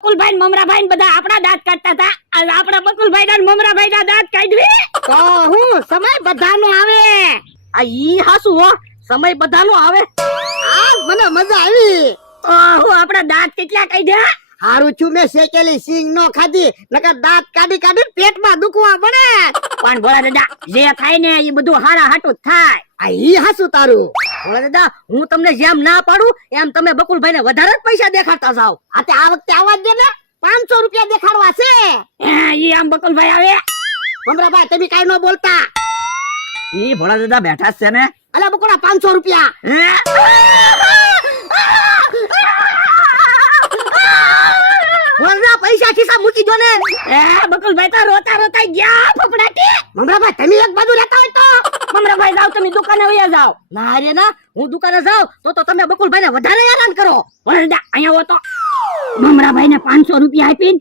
બકુલભાઈ ને મમરાભાઈ ને બધા આપણા દાંત કાઢતા હતા. અને આપણા બકુલભાઈ ના મમરાભાઈ ના દાંત કાઢવી તો હું સમય બધાનો આવે. આ ઈ હાસુ હો, સમય બધાનો આવે. આ મને મજા આવી. હું આપણા દાંત કેટલા કાઢ્યા. હારું છું મેં શેકેલી સિંગ નો ખાધી, નકર દાંત કાઢી કાઢી પેટમાં દુખવા પડે. પણ ભોળા દાદા જે થાય ને એ બધું હારા હાટું જ થાય. આ ઈ હાસુ તારું. ભોળા દાદા, હું તમને જેમ ના પાડું એમ તમે બકુલભાઈ ને વધારે જ પૈસા દેખાડતા જાવ. આ તે આ વખતે આવા દે ને 500 રૂપિયા દેખાડવા છે. ઈ આમ બકુલભાઈ આવે. મમરાભાઈ તમે કાઈ ન બોલતા. ઈ ભોળા દાદા બેઠા જ છે ને. અલા બકોડા 500 રૂપિયા. ભોળા પૈસા ખિસ્સા મૂકી દો ને. બકુલભાઈ તો રોતા રોતા ગયા ફફડાટી. મમરાભાઈ તમે એક બાજુ રહેતા હોય તો મમરાભાઈ જાવ તમે દુકાને વયા જાવ. ના રે ના, હું દુકાને જાઉં તો તમે બકુલભાઈ ને વધારે હેરાન કરો. ભોળા દાદા અહીંયા હો તો મમરાભાઈ ને 500 રૂપિયા આપીને